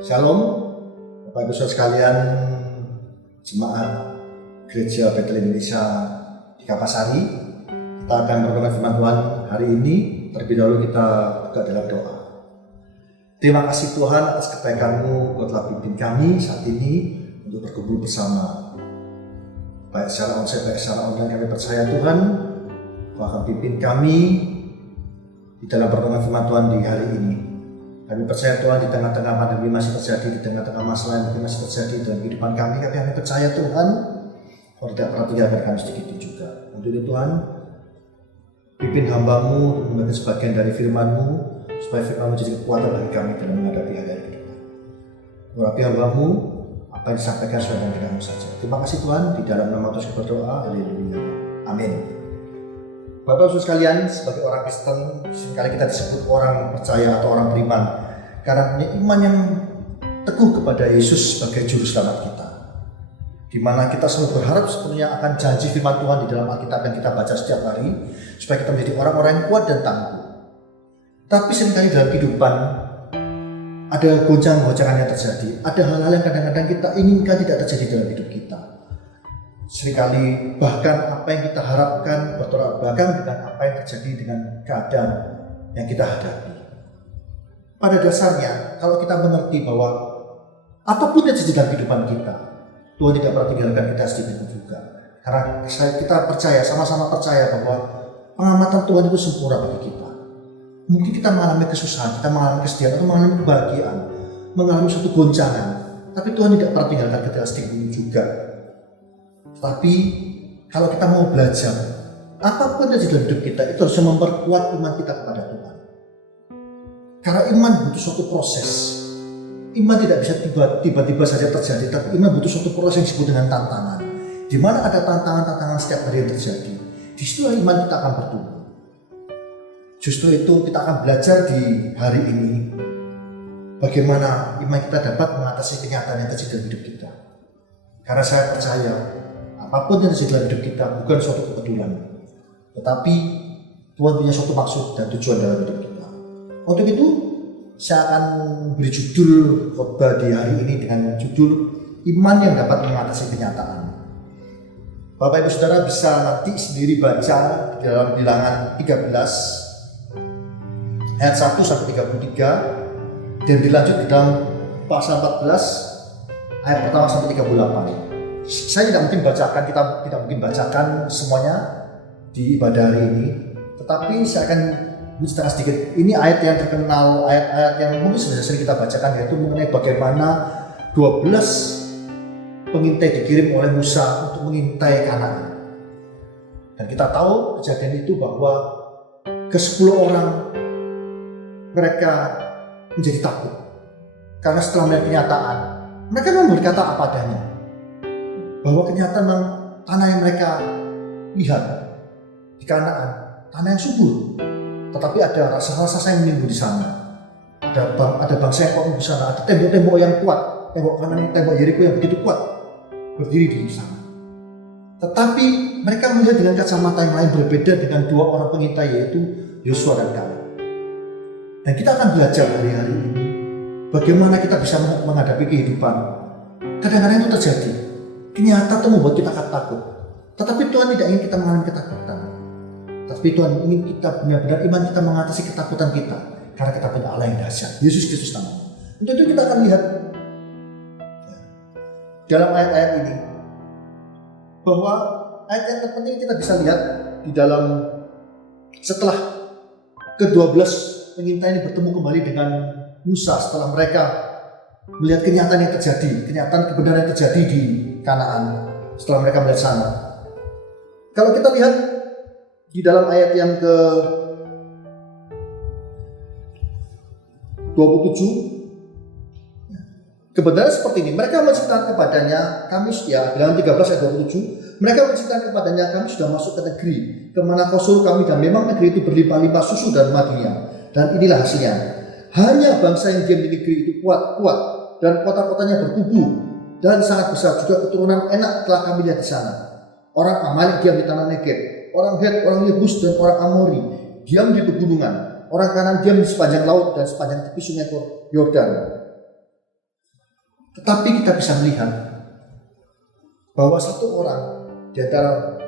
Shalom, Bapak Ibu Saudara sekalian, jemaat Gereja Betel Indonesia di Kapasari. Kita akan merenungkan firman Tuhan hari ini. Terlebih dahulu kita buka dalam doa. Terima kasih Tuhan atas kebaikan-Mu, Kau telah pimpin kami saat ini untuk berkumpul bersama. Baik secara onsite, baik secara online, kami percaya Tuhan Kau akan pimpin kami di dalam perenungan firman Tuhan di hari ini. Kami percaya Tuhan di tengah-tengah pandemi masih terjadi, di tengah-tengah masalah yang masih terjadi dalam kehidupan kami percaya Tuhan Kau tidak pernah tinggalkan kami sedikit pun juga. Untuk itu Tuhan, pimpin hamba-Mu untuk memberikan sebagian dari firman-Mu, supaya firman-Mu jadi kekuatan bagi kami dalam menghadapi hari-hari ke depan. Urapi hamba-Mu, apa yang disampaikan sesuai dengan firman-Mu saja. Terima kasih Tuhan, di dalam nama Tuhan kami berdoa, haleluya, amin. Bapak Ibu sekalian, sebagai orang Kristen, seringkali kita disebut orang percaya atau orang beriman karena punya iman yang teguh kepada Yesus sebagai juru selamat kita. Di mana kita selalu berharap sepenuhnya akan janji firman Tuhan di dalam Alkitab yang kita baca setiap hari, supaya kita menjadi orang-orang yang kuat dan tangguh. Tapi seringkali dalam kehidupan ada gonjang-goncangan yang terjadi, ada hal-hal yang kadang-kadang kita inginkan tidak terjadi dalam hidup kita. Seringkali bahkan apa yang kita harapkan bertolak belakang dengan apa yang terjadi dengan keadaan yang kita hadapi. Pada dasarnya, kalau kita mengerti bahwa apapun yang terjadi dalam kehidupan kita, Tuhan tidak pernah tinggalkan kita sedikit pun juga. Karena kita percaya, sama-sama percaya bahwa pengamatan Tuhan itu sempurna bagi kita. Mungkin kita mengalami kesusahan, kita mengalami kesedihan, atau mengalami kebahagiaan, mengalami suatu goncangan, tapi Tuhan tidak pernah tinggalkan kita sedikit pun juga. Tapi kalau kita mau belajar, apapun yang dalam hidup kita itu harus memperkuat iman kita kepada Tuhan. Karena iman butuh suatu proses. Iman tidak bisa tiba-tiba saja terjadi, tapi iman butuh suatu proses yang disebut dengan tantangan. Di mana ada tantangan-tantangan setiap hari yang terjadi, di situ iman kita akan bertumbuh. Justru itu kita akan belajar di hari ini bagaimana iman kita dapat mengatasi kenyataan yang terjadi dalam hidup kita. Karena saya percaya apapun yang terjadi dalam hidup kita bukan suatu kebetulan, tetapi Tuhan punya suatu maksud dan tujuan dalam hidup kita. Untuk itu, saya akan beri judul khotbah di hari ini dengan judul Iman yang dapat mengatasi kenyataan. Bapak Ibu Saudara bisa nanti sendiri baca di dalam Bilangan 13 ayat 1 sampai 33 dan dilanjut di dalam pasal 14 ayat pertama sampai 38. Saya tidak mungkin bacakan, kita tidak mungkin bacakan semuanya di ibadah hari ini, tetapi saya akan bicara sedikit. Ini ayat yang terkenal, ayat-ayat yang mungkin sudah sering kita bacakan, yaitu mengenai bagaimana 12 pengintai dikirim oleh Musa untuk mengintai Kanaan. Dan kita tahu kejadian itu bahwa ke-10 orang mereka menjadi takut karena setelah melihat kenyataan mereka memang berkata apa adanya, bahwa kenyataan tanah yang mereka lihat di Kanaan, tanah yang subur, tetapi ada rasa-rasa yang menimbul di sana. Ada bangsa yang kokoh di sana, ada tembok-tembok yang kuat, tembok Kanaan, tembok Yeriko yang begitu kuat berdiri di sana. Tetapi mereka melihat dengan kacamata yang lain, berbeda dengan 2 orang pengintai, yaitu Yosua dan Kaleb. Dan kita akan belajar hari-hari ini bagaimana kita bisa menghadapi kehidupan. Kadang-kadang itu terjadi. Kenyataan itu membuat kita takut. Tetapi Tuhan tidak ingin kita mengalami ketakutan. Tapi Tuhan ingin kita benar-benar iman kita mengatasi ketakutan kita. Karena kita punya Allah yang dahsyat, Yesus Kristus namanya. Untuk itu kita akan lihat dalam ayat-ayat ini bahwa ayat-ayat terpenting kita bisa lihat di dalam setelah ke-12 pengintai ini bertemu kembali dengan Musa setelah mereka melihat kenyataan yang terjadi, kenyataan kebenaran yang terjadi di Kanaan setelah mereka melihat sana. Kalau kita lihat di dalam ayat yang ke-27, kebenaran seperti ini, mereka menceritakan kepadanya, kami Bilangan 13 ayat 27, mereka menceritakan kepadanya, kami sudah masuk ke negeri kemana kau suruh kami, dan memang negeri itu berlimpah-limpah susu dan madunya, dan inilah hasilnya. Hanya bangsa yang diam di negeri itu kuat dan kota-kotanya berkubu dan sangat besar, juga keturunan enak telah kami lihat di sana. Orang Amalek diam di tanah Negeb, orang Het, orang Yebus dan orang Amori diam di pegunungan. Orang Kanaan diam di sepanjang laut dan sepanjang tepi sungai Yordan. Tetapi kita bisa melihat bahwa satu orang di antara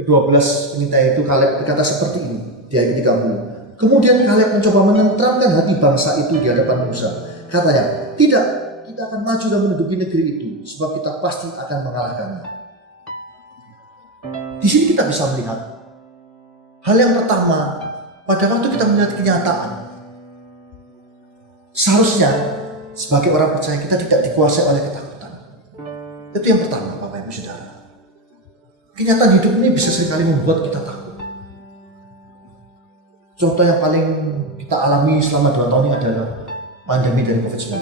ke-12 pengintai itu, Kaleb, berkata seperti ini di ayat 30. Kemudian Kaleb mencoba menenteramkan hati bangsa itu di hadapan Musa. Katanya, tidak, kita akan maju dan menduduki negeri itu, sebab kita pasti akan mengalahkannya. Di sini kita bisa melihat hal yang pertama, pada waktu kita melihat kenyataan, seharusnya sebagai orang percaya kita tidak dikuasai oleh ketakutan. Itu yang pertama, Bapak Ibu Saudara. Kenyataan hidup ini bisa seringkali membuat kita takut. Contoh yang paling kita alami selama 2 tahun ini adalah pandemi dari COVID-19.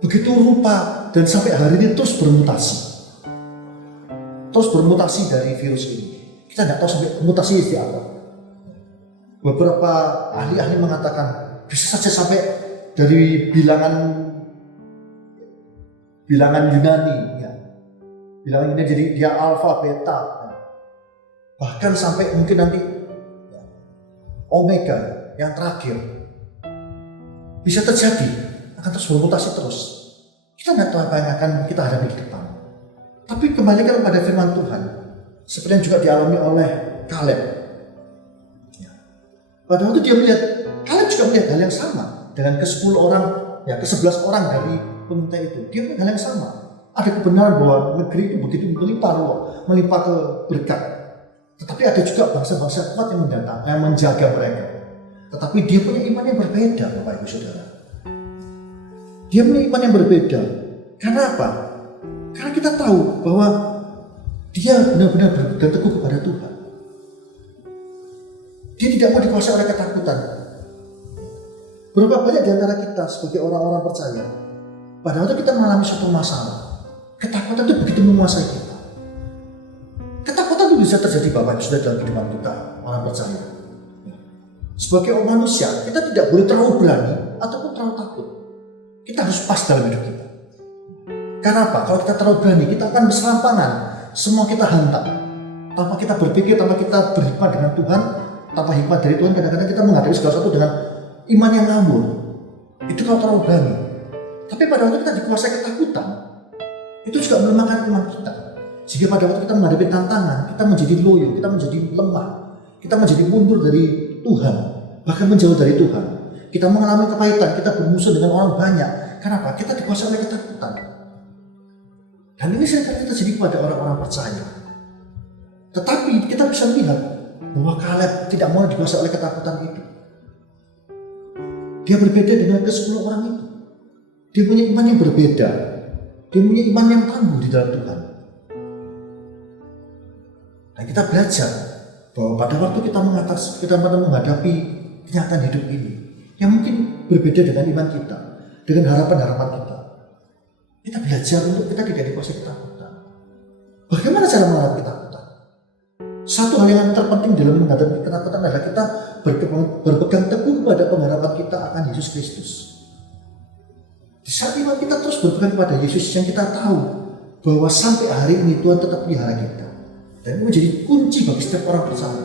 Begitu rupa dan sampai hari ini terus bermutasi. Terus bermutasi dari virus ini. Kita tidak tahu sampai mutasi di apa. Beberapa ahli-ahli mengatakan bisa saja sampai dari bilangan Yunani, ya. Bilangan Yunani jadi dia alfa, beta, ya. Bahkan sampai mungkin nanti ya, omega yang terakhir bisa terjadi, akan terus bermutasi terus. Kita tidak tahu apa yang akan kita hadapi ke depan. Tapi kembalikan kepada firman Tuhan, seperti yang juga dialami oleh Kaleb. Ya. Pada waktu dia melihat, Kaleb juga melihat hal yang sama dengan ke-10 orang, ya ke-11 orang dari pengintai itu. Dia melihat hal yang sama. Ada kebenaran bahwa negeri itu begitu melimpah ke berkat. Tetapi ada juga bangsa-bangsa kuat yang mendatang, yang menjaga mereka. Tetapi dia punya iman yang berbeda, Bapak Ibu Saudara. Dia punya iman yang berbeda. Karena apa? Karena kita tahu bahwa dia benar-benar berpegang teguh kepada Tuhan. Dia tidak mau dikuasai oleh ketakutan. Berapa banyak di antara kita sebagai orang-orang percaya, pada waktu kita mengalami suatu masalah, ketakutan itu begitu menguasai kita. Ketakutan itu bisa terjadi, Bapak Ibu Saudara, dalam kehidupan kita, orang percaya. Sebagai orang manusia, kita tidak boleh terlalu berani ataupun terlalu takut. Kita harus pas dalam hidup kita. Karena apa? Kalau kita terlalu berani, kita akan berserampangan. Semua kita hantam. Tanpa kita berpikir, tanpa kita berhikmat dengan Tuhan, tanpa hikmat dari Tuhan, kadang-kadang kita menghadapi segala sesuatu dengan iman yang ngawur. Itu kalau terlalu berani. Tapi pada waktu kita dikuasai ketakutan, itu juga melemahkan iman kita. Sehingga pada waktu kita menghadapi tantangan, kita menjadi loyo, kita menjadi lemah, kita menjadi mundur dari Tuhan, bahkan menjauh dari Tuhan. Kita mengalami kepahitan, kita bermusuh dengan orang banyak. Kenapa? Kita dikuasai oleh ketakutan. Dan ini seringkali terjadi kepada orang-orang percaya. Tetapi kita bisa melihat bahwa Kaleb tidak mau dikuasai oleh ketakutan itu. Dia berbeda dengan ke-10 orang itu. Dia punya iman yang berbeda. Dia punya iman yang tangguh di dalam Tuhan. Dan kita belajar bahwa pada waktu kita menghadapi kenyataan hidup ini, yang mungkin berbeda dengan iman kita, dengan harapan-harapan kita. Kita belajar untuk kita tidak dikuasai ketakutan. Bagaimana cara menghadapi ketakutan? Satu hal yang terpenting dalam menghadapi ketakutan adalah kita berpegang teguh pada pengharapan kita akan Yesus Kristus. Di saat iman kita terus berpegang kepada Yesus, yang kita tahu bahwa sampai hari ini Tuhan tetap pelihara kita. Dan itu menjadi kunci bagi setiap orang percaya.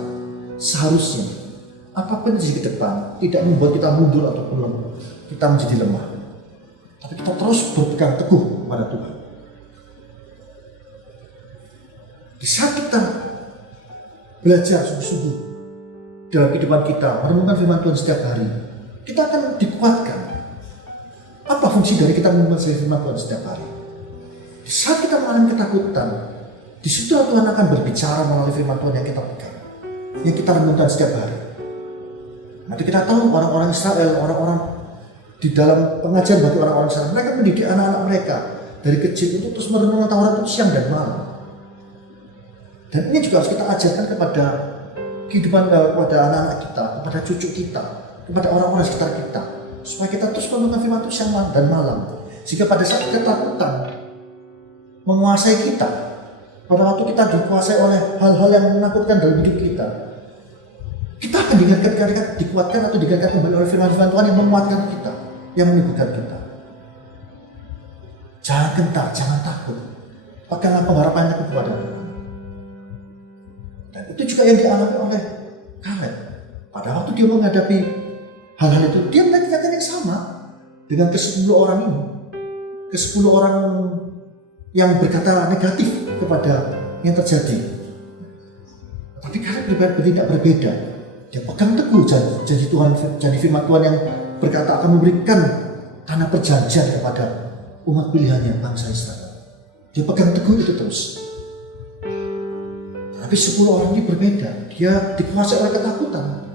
Seharusnya apapun yang terjadi ke depan tidak membuat kita mundur ataupun kita menjadi lemah. Tapi kita terus berpegang teguh kepada Tuhan. Di saat kita belajar sungguh-sungguh dalam kehidupan kita, merenungkan firman Tuhan setiap hari, kita akan dikuatkan. Apa fungsi dari kita merenungkan firman Tuhan setiap hari? Di saat kita mengalami ketakutan, di situ Tuhan akan berbicara melalui firman Tuhan yang kita pegang, yang kita renungkan setiap hari. Nanti kita tahu orang-orang Israel, orang-orang di dalam pengajian bagi orang-orang Israel, mereka mendidik anak-anak mereka dari kecil untuk terus merenungkan Taurat itu siang dan malam. Dan ini juga harus kita ajarkan kepada kehidupan, kepada anak-anak kita, kepada cucu kita, kepada orang-orang sekitar kita, supaya kita terus merenungkan firman Tuhan siang dan malam. Sehingga pada saat ketakutan menguasai kita, pada waktu kita dikuasai oleh hal-hal yang menakutkan dalam hidup kita, kita akan dikuatkan atau digerakkan kembali oleh firman-firman Tuhan yang menguatkan kita, yang meneguhkan kita. Jangan gentar, jangan takut. Pakailah pengharapan itu kepada Tuhan. Dan itu juga yang dialami oleh Kaleb. Pada waktu dia menghadapi hal-hal itu, dia melihat kenyataan yang sama dengan ke-10 orang ini, ke-10 orang yang berkata negatif kepada yang terjadi. Tapi karena bertindak berbeda, dia pegang teguh janji Tuhan, janji firman Tuhan yang berkata akan memberikan tanah perjanjian kepada umat pilihannya, bangsa Israel. Dia pegang teguh itu terus. Tapi 10 orang ini berbeda, dia dikuasai oleh ketakutan,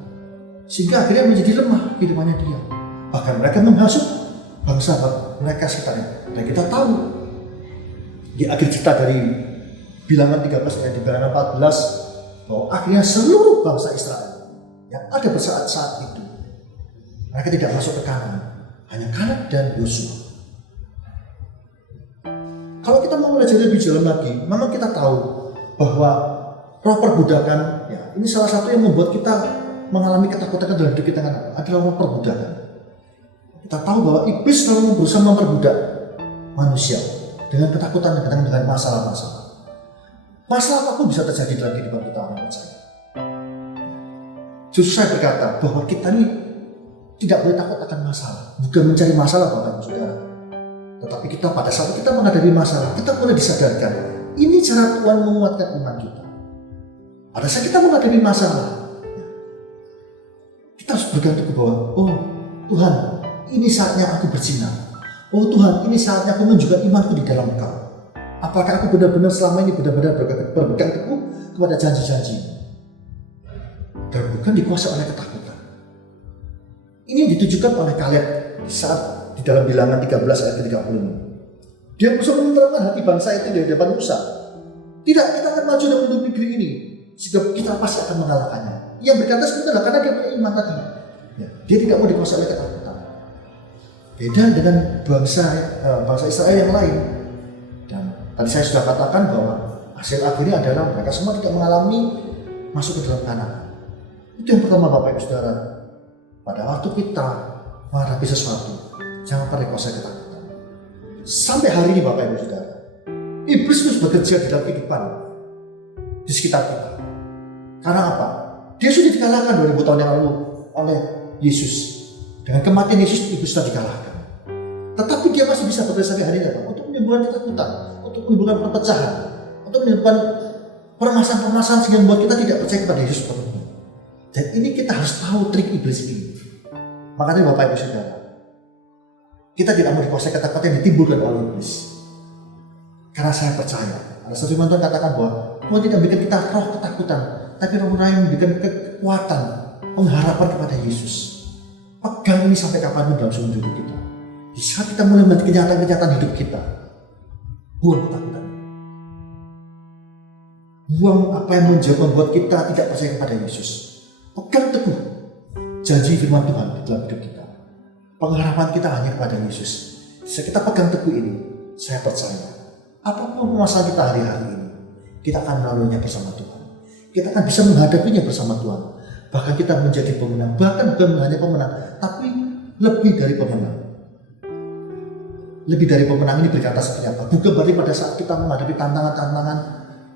sehingga akhirnya menjadi lemah kehidupannya dia. Bahkan mereka menghasut bangsa mereka sekitarnya. Dan kita tahu di akhir cerita dari Bilangan 13 dan di Bilangan 14 bahwa akhirnya seluruh bangsa Israel yang ada bersaat-saat itu, mereka tidak masuk ke Kanaan, hanya Kaleb dan Yosua. Kalau kita mau belajar lebih dalam lagi, memang kita tahu bahwa roh perbudakan, ya, ini salah satu yang membuat kita mengalami ketakutan dalam hidup kita adalah roh perbudakan. Kita tahu bahwa iblis selalu berusaha memperbudak manusia dengan ketakutan, dengan masalah-masalah. Masalah apapun bisa terjadi dalam kehidupan kita orang percaya. Justru saya berkata bahwa kita ini tidak boleh takut akan masalah, bukan mencari masalah Bapak Saudara. Tetapi kita pada saat kita menghadapi masalah, kita boleh disadarkan ini cara Tuhan menguatkan iman kita. Pada saat kita menghadapi masalah, kita harus bergantung bahwa, oh Tuhan, ini saatnya aku bersinar. Oh Tuhan, ini saatnya aku menunjukkan imanku di dalam Engkau. Apakah aku benar-benar selama ini benar-benar berpegang teguh kepada janji-janji dan bukan dikuasai oleh ketakutan. Ini yang ditujukan oleh Kaleb saat di dalam Bilangan 13 ayat 30. Dia berusaha menerangkan hati bangsa itu di hadapan Musa. Tidak, kita akan maju dan menuntut negeri ini, sehingga kita pasti akan mengalahkannya. Yang berkata sebenarnya karena dia punya iman tadi. Ya, dia tidak mau dikuasai oleh ketakutan. Beda dengan bangsa Israel yang lain. Dan tadi saya sudah katakan bahwa hasil akhirnya adalah mereka semua tidak mengalami masuk ke dalam Kanaan. Itu yang pertama Bapak Ibu Saudara. Pada waktu kita menghadapi sesuatu, jangan pernah dikuasai ketakutan. Sampai hari ini Bapak Ibu Saudara, iblis terus bekerja di dalam kehidupan di sekitar kita. Karena apa? Dia sudah dikalahkan 2000 tahun yang lalu oleh Yesus. Dengan kematian Yesus, iblis sudah dikalahkan. Tetapi dia masih bisa bekerja sampai hari ini untuk menimbulkan ketakutan, untuk menimbulkan perpecahan, untuk menimbulkan permasalahan-permasalahan sehingga membuat kita tidak percaya kepada Yesus sepenuhnya. Dan ini kita harus tahu trik iblis ini. Makanya Bapak Ibu Saudara, kita tidak mau dikuasai ketakutan yang ditimbulkan oleh iblis. Karena saya percaya, ada satu firman Tuhan katakan bahwa Tuhan tidak memberikan kita roh ketakutan, tapi roh yang memberikan kekuatan, pengharapan kepada Yesus. Pegang ini sampai kapanpun dalam seumur hidup kita. Di saat kita mulai melihat kenyataan-kenyataan hidup kita, buang ketakutan. Buang apa yang membuat kita tidak percaya kepada Yesus. Pegang teguh janji firman Tuhan di dalam hidup kita. Pengharapan kita hanya kepada Yesus. Jika kita pegang teguh ini, saya percaya apapun masalah kita hari-hari ini, kita akan melaluinya bersama Tuhan. Kita akan bisa menghadapinya bersama Tuhan. Bahkan kita menjadi pemenang. Bahkan bukan hanya pemenang, tapi lebih dari pemenang. Lebih dari pemenang ini berkata seperti apa? Bukan berarti pada saat kita menghadapi tantangan-tantangan,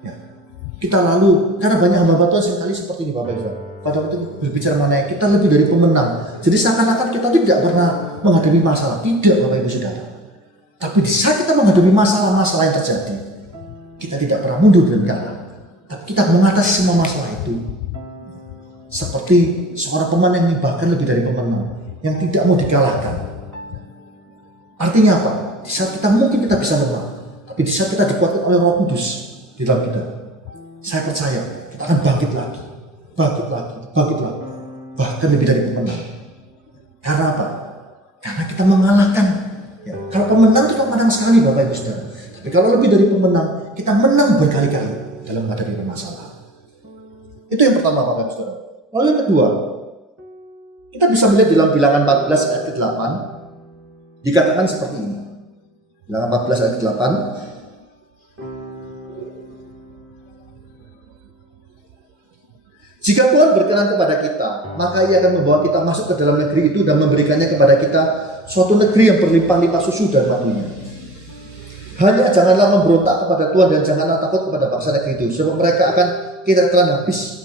ya, kita lalu, karena banyak hamba Tuhan seringkali seperti ini Bapak Ibu. Pada waktu berbicara mengenai kita lebih dari pemenang. Jadi seakan-akan kita tidak pernah menghadapi masalah. Tidak Bapak Ibu Saudara. Tapi di saat kita menghadapi masalah-masalah yang terjadi, kita tidak pernah mundur dan kalah. Tapi kita mengatasi semua masalah itu. Seperti seorang pemenang yang bahkan lebih dari pemenang, yang tidak mau dikalahkan. Artinya apa? Di saat kita mungkin kita bisa lemah, tapi di saat kita dikuatkan oleh Roh Kudus di dalam kita, saya percaya kita akan bangkit lagi. Bahkan lebih dari pemenang. Karena apa? Karena kita mengalahkan. Ya, kalau pemenang itu menang sekali Bapak Ibu Saudara. Tapi kalau lebih dari pemenang, kita menang berkali-kali dalam menghadapi permasalahan. Itu yang pertama Bapak Ibu Saudara. Lalu yang kedua, kita bisa melihat dalam Bilangan 14 ayat ke-8 dikatakan seperti ini. Bilangan 14 ayat ke-8. Jika Tuhan berkenan kepada kita, maka Ia akan membawa kita masuk ke dalam negeri itu dan memberikannya kepada kita suatu negeri yang berlimpah-limpah susu dan madunya. Hanya janganlah memberontak kepada Tuhan dan janganlah takut kepada bangsa negeri itu, sebab mereka akan kita telan habis.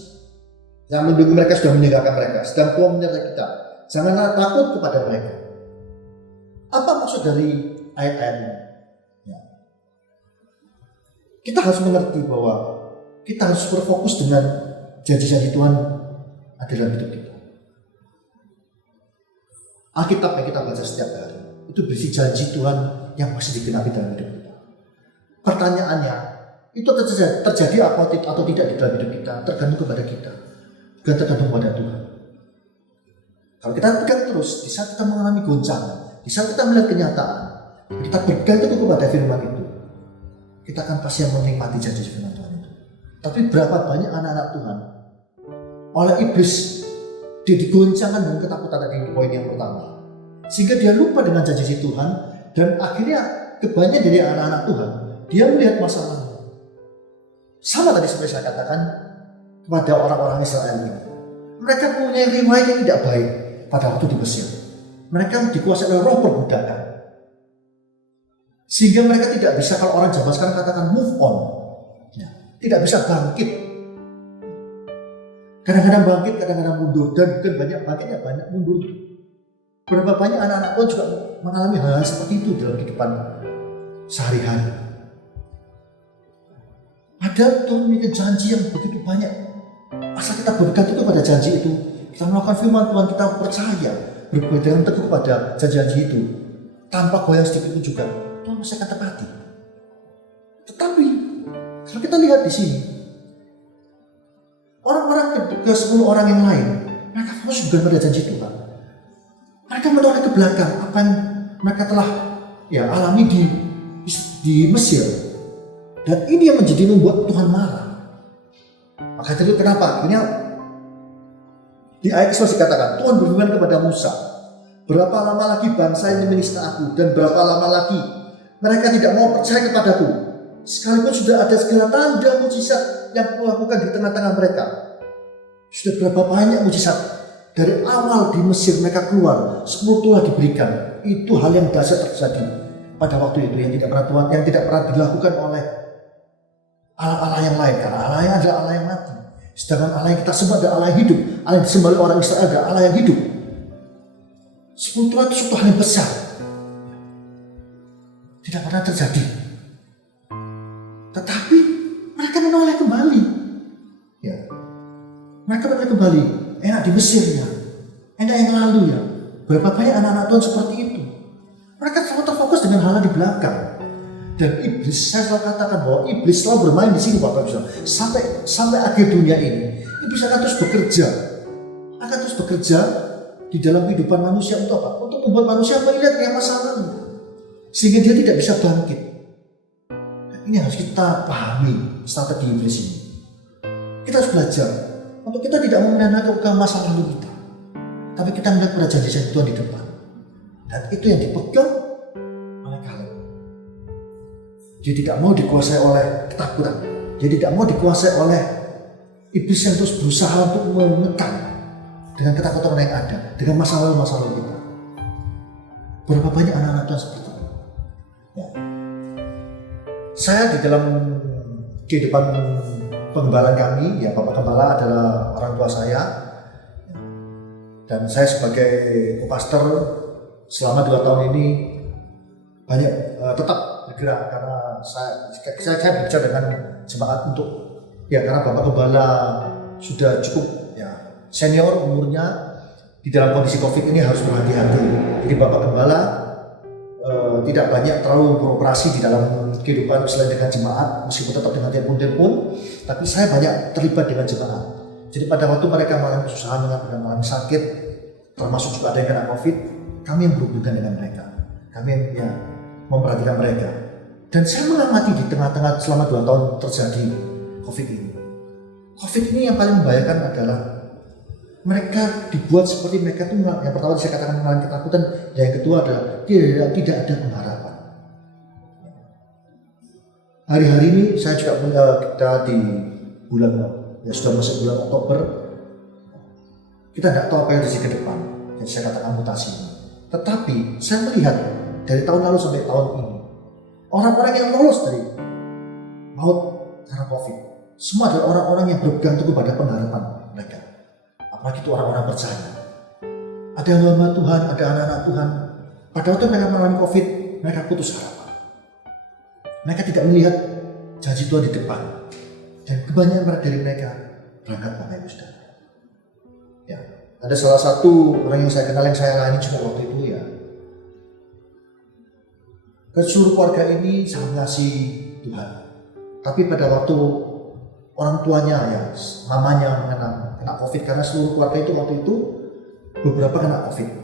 Yang melindungi mereka sudah meninggalkan mereka, sedang Tuhan menyertai kita. Janganlah takut kepada mereka. Apa maksud dari ayat-ayat ini? Ya. Kita harus mengerti bahwa kita harus berfokus dengan janji-janji Tuhan ada dalam hidup kita. Alkitab yang kita baca setiap hari itu berisi janji Tuhan yang masih digenapi dalam hidup kita. Pertanyaannya, itu terjadi atau tidak di dalam hidup kita tergantung kepada kita, bukan tergantung kepada Tuhan. Kalau kita pegang terus, di saat kita mengalami goncangan, di saat kita melihat kenyataan, kita bergantung kepada firman itu, kita akan pasti menikmati janji firman Tuhan itu. Tapi berapa banyak anak-anak Tuhan oleh iblis dia digoncangkan dengan ketakutan tadi poin yang pertama, sehingga dia lupa dengan janji Tuhan, dan akhirnya kebanyakan dari anak-anak Tuhan dia melihat masalahnya. Sama tadi seperti saya katakan kepada orang-orang Israel ini, mereka punya riwayat yang tidak baik pada waktu di Mesir. Mereka dikuasai oleh roh perbudakan, sehingga mereka tidak bisa, kalau orang zaman sekarang katakan move on, tidak bisa bangkit. Kadang-kadang bangkit, kadang-kadang mundur, dan bukan banyak bangkitnya, banyak mundur. Berapa banyak anak-anak Tuhan juga mengalami hal-hal seperti itu dalam kehidupan sehari-hari. Ada Tuhan memiliki janji yang begitu banyak. Asal kita bergantung kepada janji itu, kita melakukan firman Tuhan, kita percaya, berpegang teguh pada janji-janji itu, tanpa goyang sedikit pun juga, Tuhan masih akan tepati. Tetapi kalau kita lihat di sini, orang-orang ke 10 orang yang lain, mereka fokus juga pada janji Tuhan. Mereka menoleh ke belakang apa yang mereka telah alami di Mesir. Dan ini yang membuat Tuhan marah. Maka itu kenapa akhirnya di ayat ke-11 dikatakan, Tuhan berfirman kepada Musa, berapa lama lagi bangsa ini menista aku, dan berapa lama lagi mereka tidak mau percaya kepadaku, sekalipun sudah ada segala tanda mujizat yang kulakukan di tengah-tengah mereka. Sudah berapa banyak mujizat dari awal di Mesir mereka keluar, 10 tulah diberikan. Itu hal yang dasar terjadi pada waktu itu, yang tidak pernah dilakukan oleh Allah yang lain, karena Allah yang adalah Allah yang mati. Sedangkan Allah yang kita sembah adalah Allah yang hidup. Allah yang disembah oleh orang Israel adalah Allah yang hidup. 10 tulah itu suatu hal yang besar, tidak pernah terjadi. Tetapi mereka menoleh kembali. Mereka menoleh kembali. Enak di Mesir ya, enak yang lalu ya. Berapa banyak anak-anak Tuhan seperti itu. Mereka selalu terfokus dengan hal di belakang. Dan iblis, saya selalu katakan bahwa iblis selalu bermain di sini, Bapak Ibu. Sampai akhir dunia ini, iblis akan terus bekerja di dalam kehidupan manusia untuk apa? Untuk membuat manusia melihat yang masa lalu, sehingga dia tidak bisa bangkit. Ini harus kita pahami strategi iblis ini. Kita harus belajar untuk kita tidak memandang ke masa lalu kita, tapi kita melihat pada janji-janji Tuhan di depan. Dan itu yang dipegang oleh Kaleb. Dia tidak mau dikuasai oleh ketakutan. Dia tidak mau dikuasai oleh iblis yang terus berusaha untuk menekan dengan ketakutan yang ada, dengan masa lalu kita. Berapa banyak anak-anak Tuhan seperti itu? Ya. Saya di dalam kehidupan penggembalaan kami, Bapak Gembala adalah orang tua saya, dan saya sebagai pastor selama 2 tahun ini banyak tetap bergerak, karena saya berbicara dengan jemaat untuk karena Bapak Gembala sudah cukup senior umurnya, di dalam kondisi COVID ini harus berhati-hati. Jadi Bapak Gembala tidak banyak terlalu beroperasi di dalam kehidupan selain dengan jemaat, meskipun tetap dengan telepon, tapi saya banyak terlibat dengan jemaat. Jadi pada waktu mereka mengalami kesusahan, mengalami sakit, termasuk juga ada yang kena COVID, kami yang berhubungan dengan mereka, kami yang memperhatikan mereka. Dan saya mengamati di tengah-tengah selama 2 tahun terjadi COVID ini. COVID ini yang paling membahayakan adalah mereka dibuat seperti mereka itu, yang pertama saya katakan mengalami ketakutan, dan yang kedua adalah tidak ada pengharapan. Hari-hari ini saya juga kita di bulan sudah masuk bulan Oktober, kita tidak tahu apa yang terjadi ke depan. Jadi saya katakan mutasi ini. Tetapi saya melihat dari tahun lalu sampai tahun ini, orang-orang yang lolos dari maut karena COVID, semua adalah orang-orang yang berpegang teguh pada pengharapan mereka. Apalagi itu orang-orang percaya. Ada hamba Tuhan, ada anak-anak Tuhan, Pada waktu mereka mengalami COVID, mereka putus harapan. Mereka tidak melihat janji Tuhan di depan. Dan kebanyakan dari mereka berangkat Bapak Ibu Saudara. Ya, ada salah satu orang yang saya kenal yang saya layani juga waktu itu ya. Seluruh keluarga ini sangat mengasihi Tuhan. Tapi pada waktu orang tuanya ya, mamanya kena COVID, karena seluruh keluarga itu waktu itu beberapa kena COVID.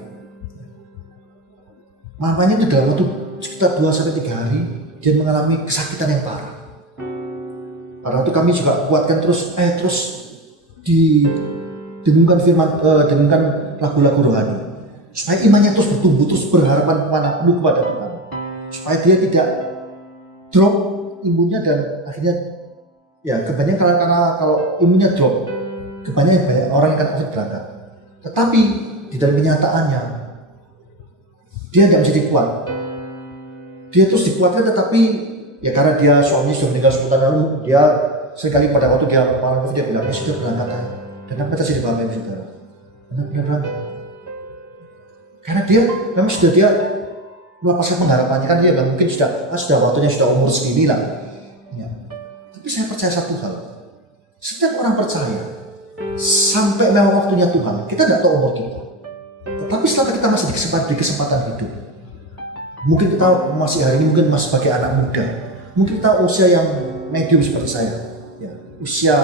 Mamanya itu dalam waktu sekitar 2-3 hari dia mengalami kesakitan yang parah. Pada waktu kami juga kuatkan terus didengungkan dengungkan lagu-lagu rohani supaya imannya terus bertumbuh, terus berharapan kepada Tuhan, supaya dia tidak drop imunnya. Dan akhirnya ya kebanyakan karena kalau imunnya drop, kebanyakan banyak orang yang akan COVID berangkat. Tetapi di dalam kenyataannya dia tidak menjadi kuat. Dia terus dikuatkan, tetapi ya karena dia suami sudah meninggal 10 tahun lalu, dia seringkali pada waktu dia malam itu dia bilang, ya sudah berangkat aja. Dan apa kata si Bapak Ibu Saudara? Benar-benar berangkat. Karena dia memang sudah dia melepaskan pengharapannya, kan dia mungkin sudah waktunya, sudah umur segini lah. Ya. Tapi saya percaya satu hal, setiap orang percaya sampai memang waktunya Tuhan, kita tidak tahu umur kita. Tetapi setelah kita masih di kesempatan hidup, mungkin kita masih hari ini mungkin masih sebagai anak muda, mungkin kita usia yang medium seperti saya, ya, usia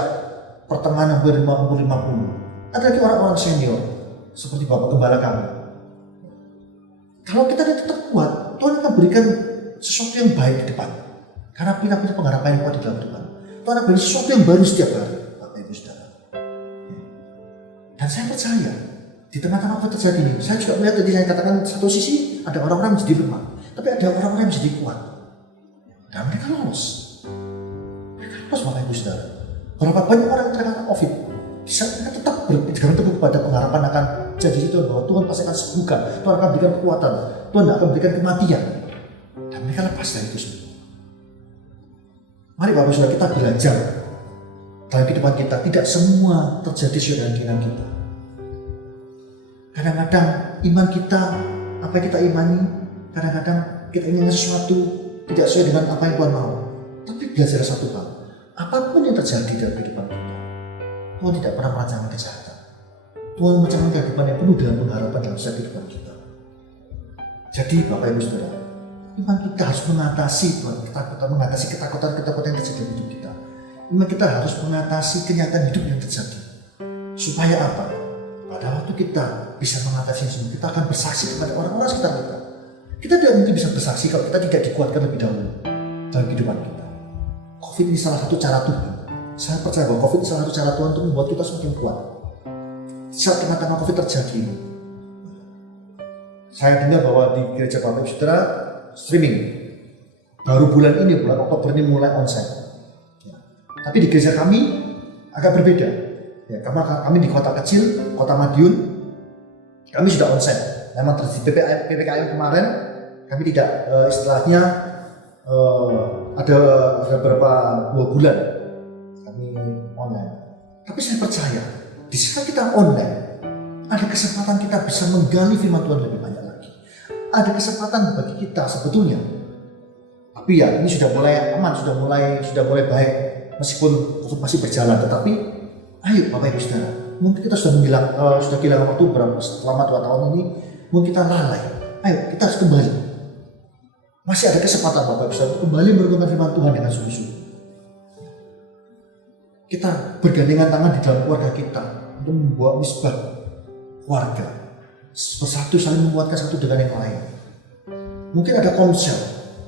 pertengahan hampir 50. Ada lagi orang-orang senior seperti Bapak Gembala kami. Kalau kita tetap kuat, Tuhan akan berikan sesuatu yang baik di depan. Karena kita punya pengharapan yang kuat di dalam Tuhan. Tuhan akan beri sesuatu yang baru setiap hari, Bapak Ibu Saudara. Dan saya percaya di tengah-tengah apa terjadi ini, saya juga melihat tadi saya katakan satu sisi ada orang-orang yang menjadi lemah, tapi ada orang-orang yang menjadi kuat. Dan mereka lolos. Mereka lolos, Bapak Ibu Saudara. Berapa banyak orang yang terkena COVID, mereka tetap berpegang teguh kepada pengharapan akan janji Tuhan bahwa Tuhan pasti akan sembuhkan, Tuhan akan berikan kekuatan, Tuhan akan berikan kematian. Dan mereka lepas dari itu semua. Mari Bapak Ibu Saudara, kita belajar dalam kehidupan kita, tidak semua terjadi sesuai dengan keinginan kita. Kadang-kadang iman kita, apa yang kita imani, kadang-kadang kita ingin sesuatu tidak sesuai dengan apa yang Tuhan mau. Tapi belajar satu hal, apapun yang terjadi dalam kehidupan kita, Tuhan tidak pernah merancangkan kejahatan. Tuhan merancangkan kehidupan yang penuh dengan pengharapan dalam setiap kehidupan kita. Jadi Bapak Ibu Saudara, iman kita harus mengatasi ketakutan yang terjadi dalam hidup kita. Iman kita harus mengatasi kenyataan hidup yang terjadi. Supaya apa? Pada waktu kita bisa mengatasi semua, kita akan bersaksi kepada orang-orang sekitar kita. Kita tidak mungkin bisa bersaksi kalau kita tidak dikuatkan lebih dahulu dalam kehidupan kita. COVID ini salah satu cara Tuhan. Saya percaya bahwa COVID ini salah satu cara Tuhan untuk membuat kita semakin kuat. Saat tengah-tengah COVID terjadi ini, saya dengar bahwa di gereja Bapak Ibu Saudara streaming baru bulan Oktober ini mulai onsite. Tapi di gereja kami agak berbeda. Ya, karena kami di kota kecil, kota Madiun, kami sudah onsite. Memang terjadi PPKM kemarin, kami tidak istilahnya ada beberapa 2 bulan kami online. Tapi saya percaya di saat kita online, ada kesempatan kita bisa menggali firman Tuhan lebih banyak lagi. Ada kesempatan bagi kita sebetulnya. Tapi ya ini sudah mulai aman, sudah mulai baik. Meskipun masih berjalan, tetapi ayo Bapak Ibu Saudara, mungkin kita sudah kehilangan waktu selama 2 tahun ini, mungkin kita lalai. Ayo kita harus kembali. Masih ada kesempatan Bapak Ibu Saudara kembali merenungkan firman Tuhan dengan sungguh-sungguh. Kita bergandengan tangan di dalam keluarga kita untuk membuat misbah keluarga, bersatu saling menguatkan satu dengan yang lain. Mungkin ada konsel.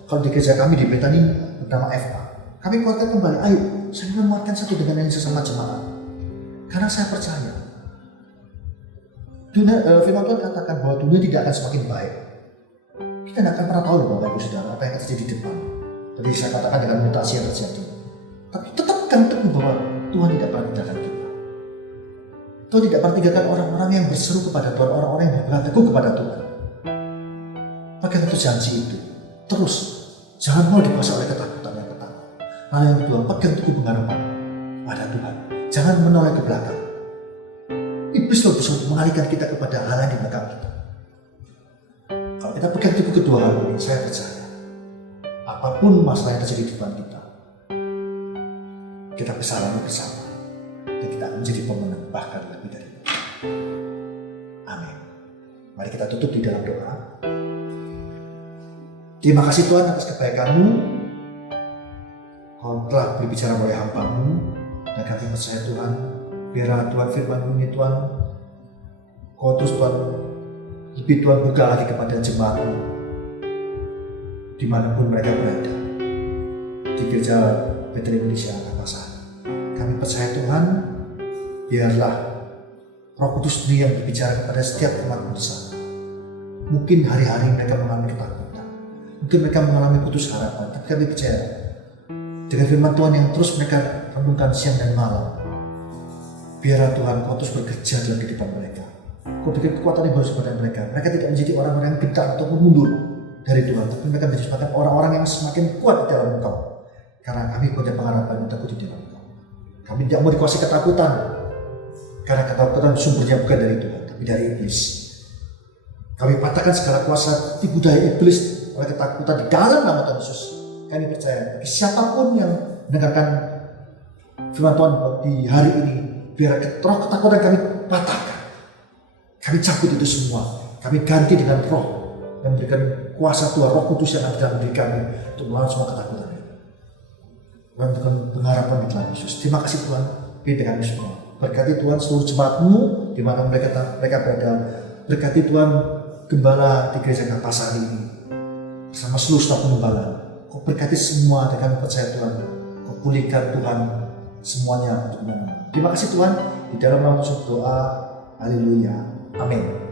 Kalau di gereja kami di Betani bernama FA, kami kuatkan kembali. Ayo saling menguatkan satu dengan yang sesama jemaat. Karena saya percaya firman Tuhan katakan bahwa dunia tidak akan semakin baik. Kita tidak akan pernah tahu Bapak Ibu Saudara apa yang akan terjadi di depan. Jadi saya katakan dengan mutasi yang terjadi. Tapi tetap pegang teguh bahwa Tuhan tidak pernah tinggalkan kita. Tuhan tidak pernah tinggalkan orang-orang yang berseru kepada Tuhan, orang-orang yang berpegang teguh kepada Tuhan. Pegang itu janji itu. Terus jangan mau dikuasai oleh ketakutan yang pertama. Lalu yang kedua, pegang teguh pengharapan pada Tuhan. Jangan menoleh ke belakang. Iblis bisa mengalihkan kita kepada hal yang di belakang kita. Kalau kita pegang teguh kedua hal ini, saya percaya apapun masalah yang terjadi di depan kita bisa alami bersama dan kita akan menjadi pemenang, bahkan lebih dari itu. Amin. Mari kita tutup di dalam doa. Terima kasih Tuhan atas kebaikan-Mu. Kau telah berbicara oleh hamba-Mu, dan kami percaya Tuhan, biarlah Tuhan firman-Mu ini Tuhan, Kau terus Tuhan lebih Tuhan buka lagi kepada jemaat-Mu dimanapun mereka berada, di gereja Betel Indonesia Kapasari. Kami percaya Tuhan, biarlah Roh Kudus ini yang berbicara kepada setiap umat-Mu di sana. Mungkin hari-hari mereka mengalami ketakutan, mungkin mereka mengalami putus harapan, tapi kami percaya dengan firman Tuhan yang terus mereka renungkan siang dan malam, biarlah Tuhan Kau terus bekerja dalam kehidupan mereka. Kau berikan kekuatan yang baru kepada mereka. Mereka tidak menjadi orang-orang yang gentar atau mundur dari Tuhan, tapi mereka menjadi orang-orang yang semakin kuat di dalam Engkau. Karena kami punya pengharapan yang teguh di dalam Engkau. Kami tidak mau dikuasai ketakutan, karena ketakutan sumbernya bukan dari Tuhan, tapi dari iblis. Kami patahkan segala kuasa tipu daya iblis oleh ketakutan di dalam nama Tuhan Yesus. Kami percaya siapapun yang mendengarkan firman Tuhan di hari ini, biar roh ketakutan kami patahkan. Kami cabut itu semua. Kami ganti dengan roh yang memberikan kuasa Tuhan, Roh Kudus yang ada dalam diri kami untuk melawan semua ketakutan ini. Tuhan memberikan pengharapan di dalam Yesus. Terima kasih Tuhan, pimpin kami semua. Berkati Tuhan seluruh jemaat-Mu di mana mereka berada. Berkati Tuhan gembala di gereja Kapasari ini bersama seluruh staf pengembalaan. Kau berkati semua dan kami percaya Tuhan, Kau pulihkan Tuhan semuanya untuk nama. Terima kasih Tuhan, di dalam nama Yesus doa, haleluya, amin.